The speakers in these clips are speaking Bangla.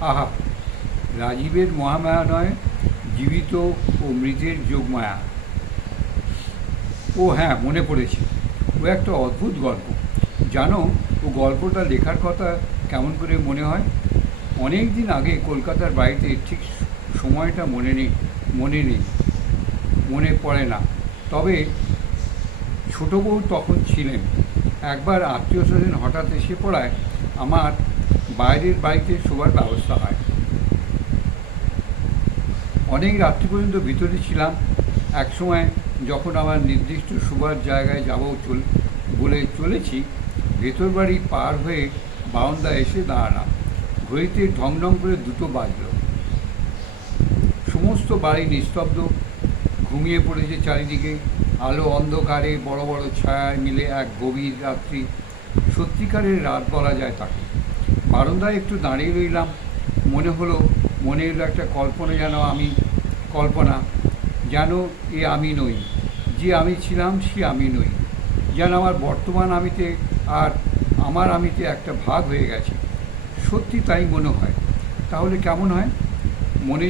আহা, রাজীবের মহামায়া নয়, জীবিত ও মৃতের যোগমায়া। ও হ্যাঁ, মনে পড়েছে। ও একটা অদ্ভুত গল্প। জানো, ও গল্পটা লেখার কথা কেমন করে মনে হয়? অনেক দিন আগে কলকাতার বাড়িতে, ঠিক সময়টা মনে নেই, মনে পড়ে না। তবে ছোটো বউ তখন ছিলেন। একবার আত্মীয় স্বজন হঠাৎ এসে পড়ায় আমার বাইরের বাড়িতে শোবার ব্যবস্থা হয়। অনেক রাত্রি পর্যন্ত ভিতরে ছিলাম। একসময় যখন আমার নির্দিষ্ট শোবার জায়গায় বলে চলেছি, ভেতর বাড়ি পার হয়ে বারান্দায় এসে দাঁড়ালাম। ঘড়িতে ঢং ঢং করে 2টো বাজল। সমস্ত বাড়ি নিস্তব্ধ, ঘুমিয়ে পড়েছে চারিদিকে। আলো অন্ধকারে বড় বড় ছায়ায় মিলে এক গভীর রাত্রি। সত্যিকারের রাত বলা যায় তাকে। বারান্দায় একটু দাঁড়িয়ে রইলাম। মনে এলো একটা কল্পনা যেন এ আমি নই, যে আমি ছিলাম সে আমি নই, যেন আমার বর্তমান আমিতে আর আমার আমিতে একটা ভাগ হয়ে গেছে। সত্যি তাই মনে হয়। তাহলে কেমন হয়? মনে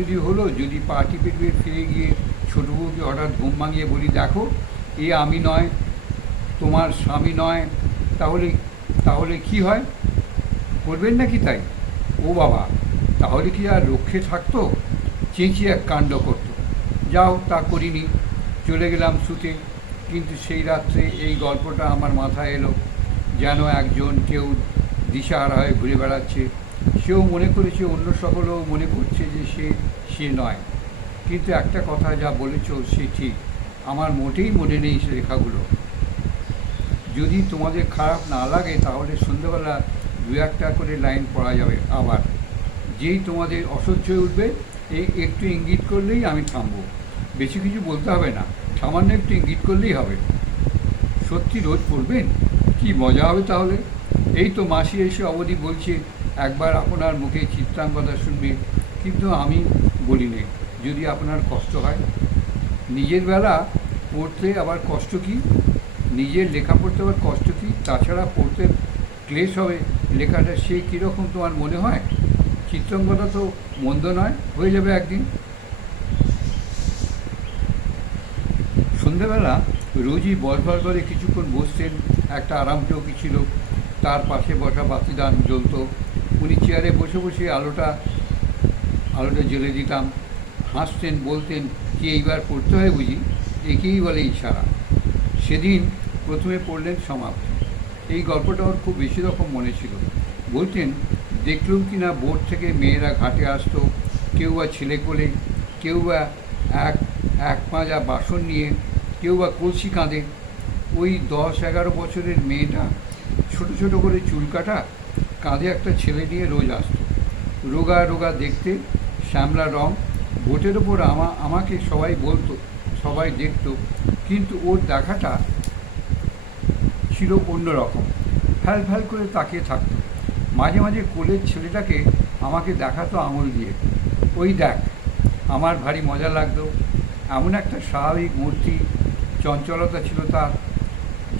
যদি হলো যদি পা টিপে ফিরে গিয়ে ছোটো বউকে হঠাৎ ঘুম ভাঙিয়ে বলি, দেখো, এ আমি নয়, তোমার স্বামী নয়, তাহলে তাহলে কি হয়? করবেন নাকি তাই? ও বাবা, তাহলে কি আর রক্ষে থাকতো? চেঁচিয়ে এক কাণ্ড করতো। যাও, তা করিনি, চলে গেলাম শুতে। কিন্তু সেই রাত্রে এই গল্পটা আমার মাথায় এলো, যেন কেউ দিশাহারা হয়ে ঘুরে বেড়াচ্ছে। সেও মনে করেছে, অন্য সকলেও মনে করছে যে সে নয়। কিন্তু একটা কথা যা বলেছ সে ঠিক। আমার মোটেই মনে নেই সে লেখাগুলো। যদি তোমাদের খারাপ না লাগে তাহলে সন্ধ্যেবেলা 2-1টা করে লাইন পড়া যাবে আবার। যেই তোমাদের অসহ্য হয়ে উঠবে, একটু ইঙ্গিত করলেই আমি থামবো। বেশি কিছু বলতে হবে না, সামান্য একটু ইঙ্গিত করলেই হবে। সত্যি রোজ পড়বেন? কি মজা হবে তাহলে। এই তো মাসি এসে অবধি বলছে একবার আপনার মুখে চিত্রাঙ্গদা শুনবে। কিন্তু আমি বলি নে, যদি আপনার কষ্ট হয়। নিজের বেলা পড়তে আবার কষ্ট কী? নিজের লেখা পড়তে আবার কষ্ট কী? তাছাড়া পড়তে ক্লেশ হবে লেখাটা, সেই কীরকম তোমার মনে হয়? চিত্রাঙ্গদা তো মন্দ নয়, হয়ে যাবে একদিন। সন্ধেবেলা রোজই বসবার ঘরে কিছুক্ষণ বসতেন। একটা আরাম চৌকি ছিল, তার পাশে বসা বাতিদান জ্বলত। উনি চেয়ারে বসে বসে আলোটা জ্বেলে দিতাম। হাসতেন, বলতেন, কি এইবার পড়তে হয় বুঝি? একেই বলে ইশারা। সেদিন প্রথমে পড়লেন সমাপ্তি। এই গল্পটা ওর খুব বেশি রকম মনে ছিল। বলতেন, দেখলুম কি না বোট থেকে মেয়েরা ঘাটে আসতো, কেউ বা ছেলে কোলে, কেউ বা এক এক মাজা বাসন নিয়ে, কেউ বা কলসি কাঁধে। ওই 10-11 বছরের মেয়েটা, ছোট ছোট করে চুল কাটা, কাঁধে একটা ছেলে নিয়ে রোজ আসতো। রোগা রোগা দেখতে, শ্যামলা রং। বোটের ওপর আমাকে সবাই দেখতো, কিন্তু ওর দেখাটা ছিল অন্যরকম। ফ্যাল ফ্যাল করে তাকিয়ে থাকতো। মাঝে মাঝে কোলের ছেলেটাকে আমাকে দেখাতো আঙুল দিয়ে, ওই দেখ। আমার ভারী মজা লাগতো। এমন একটা স্বাভাবিক মূর্তি, চঞ্চলতা ছিল তার,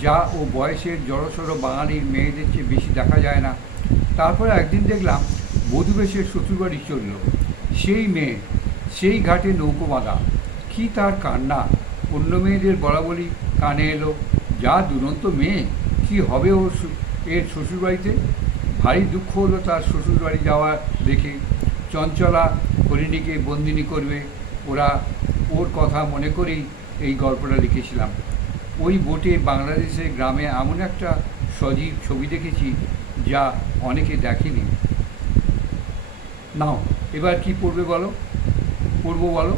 যা ও বয়সের জড়সড় বাঙালির মেয়েদের চেয়ে বেশি দেখা যায় না। তারপরে একদিন দেখলাম বধূ বেশে শ্বশুরবাড়ি চলল। সেই মেয়ে, সেই ঘাটে নৌকো বাঁধা। কী তার কান্না! অন্য মেয়েদের বলাবলি কানে এলো, যা দুরন্ত মেয়ে, কী হবে এর শ্বশুরবাড়িতে। ভারী দুঃখ হলো তার শ্বশুরবাড়ি যাওয়া দেখে। চঞ্চলা হরিণীকে বন্দিনী করবে ওর কথা মনে করেই এই গল্পটা লিখেছিলাম। ওই বোটে বাংলাদেশের গ্রামে এমন একটা সজীব ছবি দেখেছি, যা অনেকে দেখেনি। নাও, এবার কি পড়বো বলো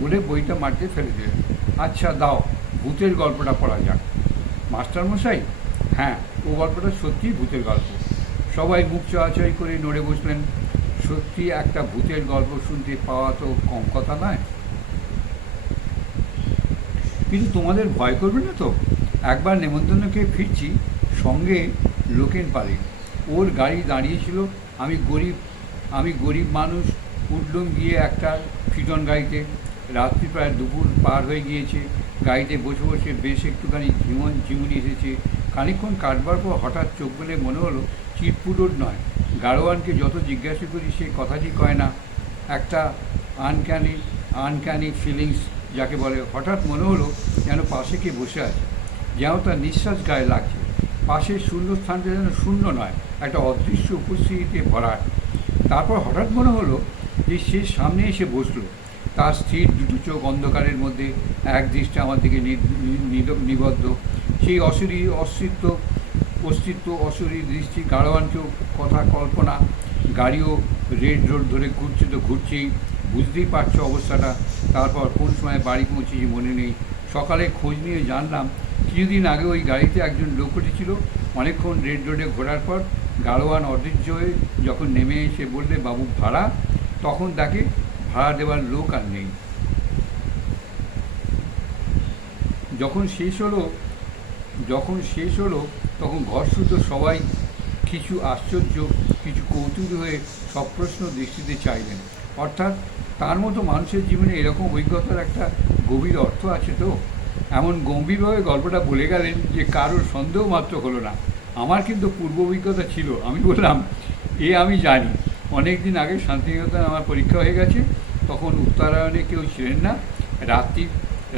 বলে বইটা মাটিতে ফেলে দিলেন। আচ্ছা দাও, ভূতের গল্পটা পড়া যাক। মাস্টারমশাই? হ্যাঁ, ও গল্পটা সত্যিই ভূতের গল্প। সবাই মুখ চাওয়াচাই করে নড়ে বসলেন। সত্যি একটা ভূতের গল্প শুনতে পাওয়া তো কম কথা নয়। কিন্তু তোমাদের ভয় করবে না তো? একবার নেমন্তন্নকে ফিরছি, সঙ্গে লোকেন পারে। ওর গাড়ি দাঁড়িয়েছিল। আমি গরিব মানুষ, উঠলুম গিয়ে একটা ফিটন গাড়িতে। রাত্রি প্রায় দুপুর পার হয়ে গিয়েছে। গাড়িতে বসে বসে বেশ একটুখানি ঝিমুনি এসেছে। খানিকক্ষণ কাটবার পর হঠাৎ চোখ মেলে মনে হলো চিটপুটোর নয়, গাড়োয়ানকে যত জিজ্ঞাসা করি সে কথাটি কয় না। একটা আনক্যানি আনক্যানি ফিলিংস যাকে বলে, হঠাৎ মনে হলো যেন পাশে কে বসে আছে, যেন তার নিঃশ্বাস গায়ে লাগছে। পাশের শূন্য স্থানটা যেন শূন্য নয়, একটা অদৃশ্য উপস্থিতিতে ভরাট। তারপর হঠাৎ মনে হলো যে সে সামনে এসে বসলো, তার স্থির দুটো চোখ অন্ধকারের মধ্যে এক দৃষ্টি আমার দিকে নিবদ্ধ। সেই অস্তিত্ব অশরীর দৃষ্টি। গাড়োয়ানকেও কথা কল্পনা, গাড়িও রেড রোড ধরে ঘুরছে তো ঘুরছেই, বুঝতেই পারছো অবস্থাটা। তারপর কোন সময় বাড়ি পৌঁছেছি মনে নেই। সকালে খোঁজ নিয়ে জানলাম কিছুদিন আগে ওই গাড়িতে একজন লোক উঠেছিল। অনেকক্ষণ রেড রোডে ঘোরার পর গাড়োয়ান অধৈর্য হয়ে যখন নেমে এসে বললে, বাবু ভাড়া, তখন তাকে ভাড়া দেওয়ার লোক আর নেই। যখন শেষ হলো তখন ঘরশুদ্ধ সবাই কিছু আশ্চর্য, কিছু কৌতূহলী হয়ে সপ্রশ্ন দৃষ্টিতে চাইলেন। অর্থাৎ তার মতো মানুষের জীবনে এরকম অভিজ্ঞতার একটা গভীর অর্থ আছে তো। এমন গম্ভীরভাবে গল্পটা বলে গেলেন যে কারোর সন্দেহ মাত্র হলো না। আমার কিন্তু পূর্ব অভিজ্ঞতা ছিল। আমি বললাম, আমি জানি, অনেক দিন আগে শান্তিনিকেতনে আমার পরীক্ষা হয়ে গেছে, তখন উত্তরায়ণে কেউ ছিলেন না।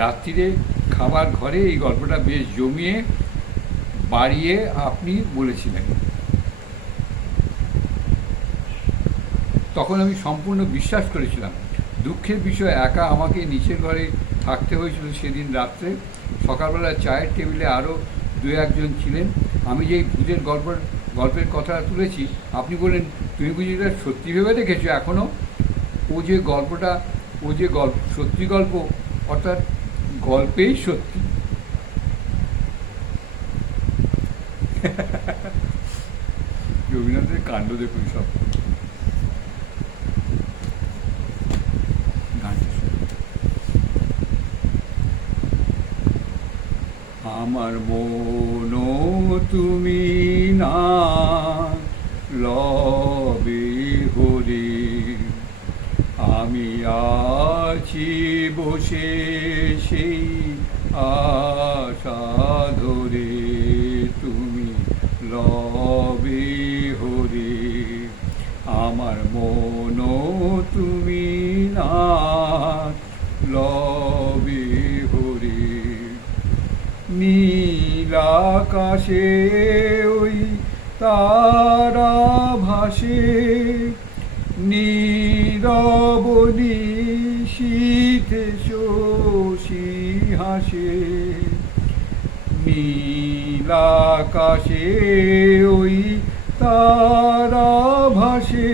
রাত্রিরে খাবার ঘরে এই গল্পটা বেশ জমিয়ে বাড়িয়ে আপনি বলেছিলেন। তখন আমি সম্পূর্ণ বিশ্বাস করেছিলাম। দুঃখের বিষয়, একা আমাকে নিচের ঘরে থাকতে হয়েছিল সেদিন রাত্রে। সকালবেলা চায়ের টেবিলে আরও দু একজন ছিলেন। আমি যেই ভূতের গল্পের কথা তুলেছি, আপনি বললেন, তুমি বুঝি এটা সত্যি ভেবে রেখেছো এখনও? ও যে সত্যি গল্প, অর্থাৎ গল্পেই সত্যি। রবীন্দ্রনাথের কাণ্ড দেখুন সব। আমার মন তুমি না লবে হরে, আমি আছি বসে সেই আশা ধরে, তুমি লবে হরে। আমার মন তুমি না লবে হরে। নীল আকাশে ওই তারা ভাসে, নীরব নিশীথে শশী হাসে। নীল আকাশে ওই তারা ভাসে,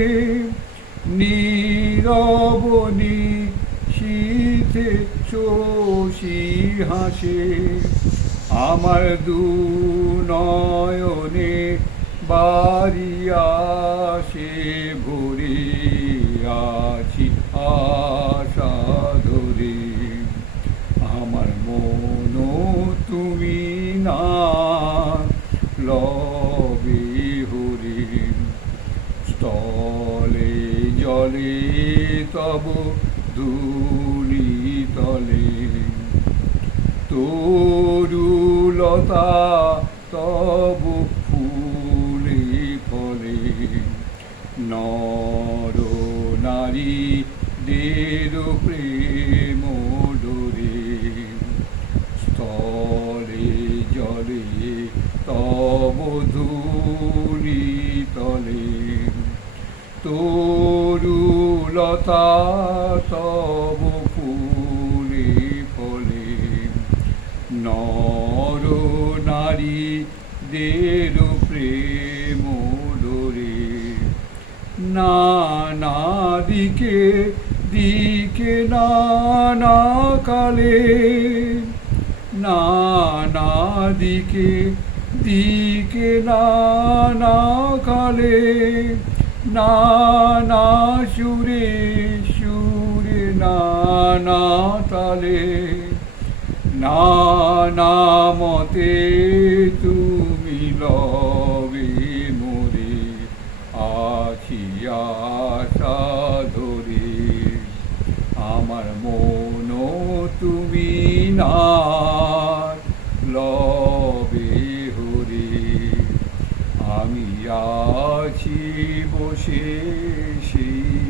নীরব নিশীথে শশী হাসে। আমার দু নয়নে বাড়িয়া সে ভরে আছি আশা ধরে। আমার মন তুমি না লবে হরে। স্থলে জলে তব ধূলি তলে, তরুলতা তব ফুলে ফলে। নর নারী দের প্রেম ডোরে, স্থলে জলে তব ধূলি তলে। তরুলতা তব ফুলে ফলে। নর নারী দের প্রেম ডোরে। নানা দিকে দিকে নানা কালে, নানা দিকে দিকে নানা কালে। নানা সুরে সুরে নানা তালে। নানা মতে তুমি লবে মোরে আছি আশা ধরে। আমার মন তুমি না লবে হরে। আমি আমি আছি বসে সেই